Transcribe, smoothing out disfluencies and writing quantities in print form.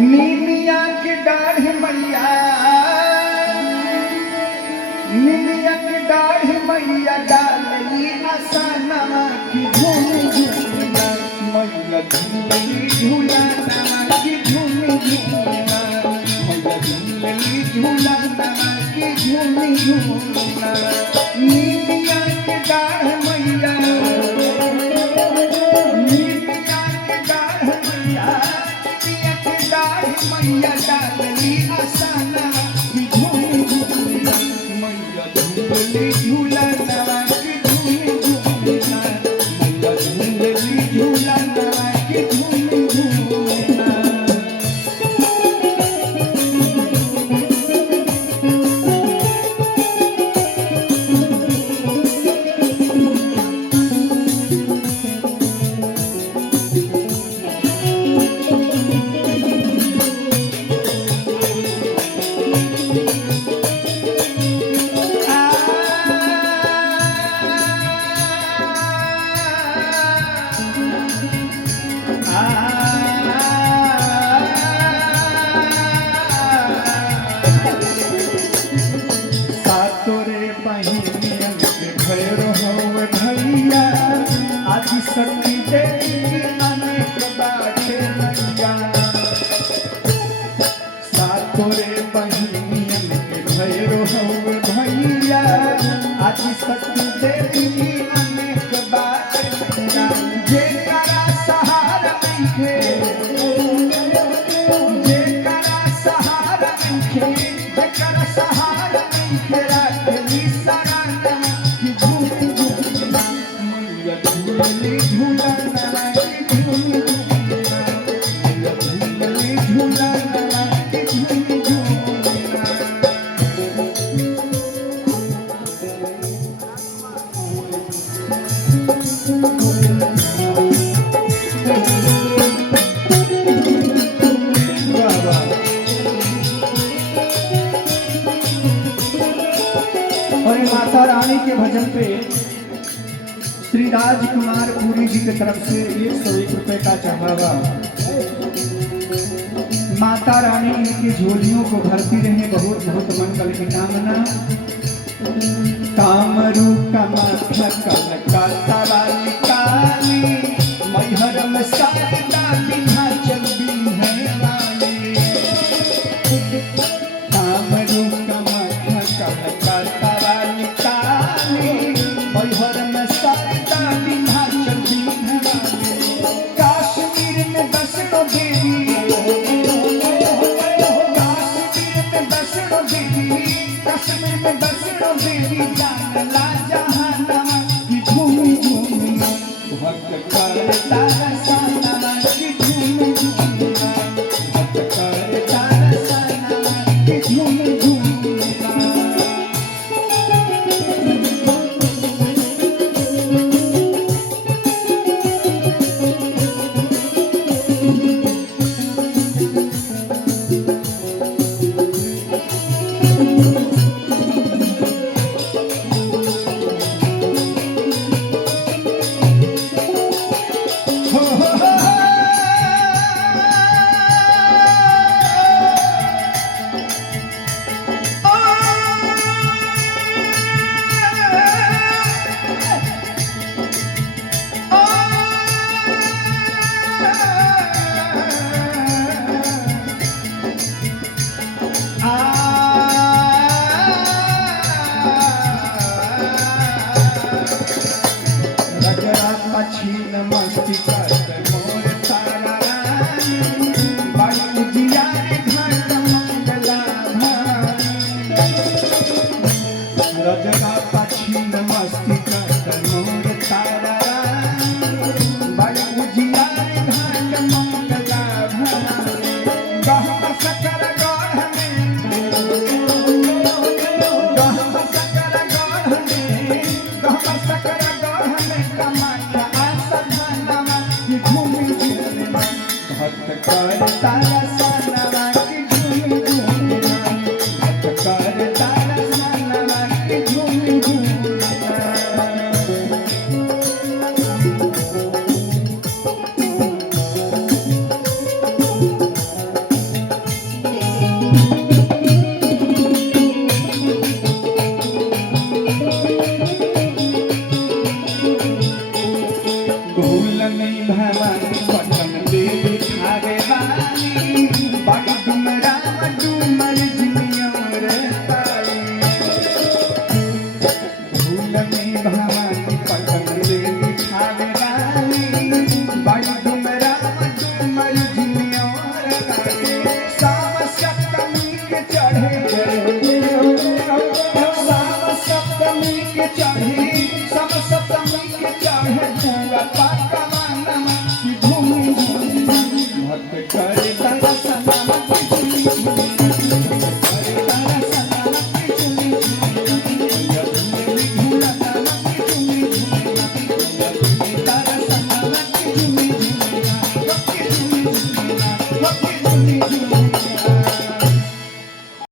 नीमिया के डाढ़ मैया, नीमिया के डाढ़ मैया डालली आसनवा की झूम झूमना, मैया झूलली झूलनवा की झूम झूमना, मैया झूलली झूलनवा की झूम झूमना। नीमिया के डाढ़ मैया, नीमिया के डाढ़ मैया, नीमिया के डाढ़ मैया डालली आसनवा की झूम झूमना, मैया झूलली झूलनवा की झूम झूमना, मैया झूलली झूलनवा की झूम झूमना। सातोरे बहिनियन के भैरो हवे भैया, आदि शक्ति देवी अनेक बाटे मैया। सातोरे बहिनियन के भैरो हवे भैया, आदि शक्ति देवी अनेक बाटे मैया। जेकरा सहारा नइखे, जेकरा सहारा नइखे, जेकरा सहारा नइखे राखली सराना की झूम झूमना, मैया झूलली झूलनवा की झूम झूमना, मैया झूलली झूलनवा की झूम झूमना। वाह वाह। और ये माता रानी के भजन पे श्री राजकुमार पुरी जी की तरफ से 101 रुपए का चढ़ावा। माता रानी इनकी झोलियों को भरती रहे, बहुत बहुत मंगल की कामना। कामरू कामाख्या कलकत्ता वाली काली, मैहर में शारदा विंध्याचल बिन्हे वाली। कामरू कामाख्या कलकत्ता वाली काली, मैहर में शारदा विंध्याचल बिन्हे वाली। काश्मीर में वैष्णो देवी, काश्मीर में वैष्णो देवी, कश्मीर में वैष्णो देवी जानला जहानवा की झूम झूमना, भक्त करता रसनवा की झूम झूमना, भक्त करता रसनवा की झूम झूमना। हो हो हो रजरात पछीन मस्ती करते मोर तारा रानी, बाई उजिया रे घाट मंगला भानी। रजरात पछीन मस्ती करते मोर तारा रानी, बाई उजिया रे घाट मंगला भानी। गहमा सकल गढ़ में, गहमा सकल गढ़ में, गहमा सकल गढ़ में कामाख्या आसनवा की झूम झूलने भवानी पटन देवी खावे वाली बड़ी डुमरा डुमर झिमियोर ताली झूलने भवानी पटन देवी खावे वाली बड़ी डुमरा डुमर झिमियोर ताली साम सप्तमी के चढ़े साम सप्तमी के चढ़े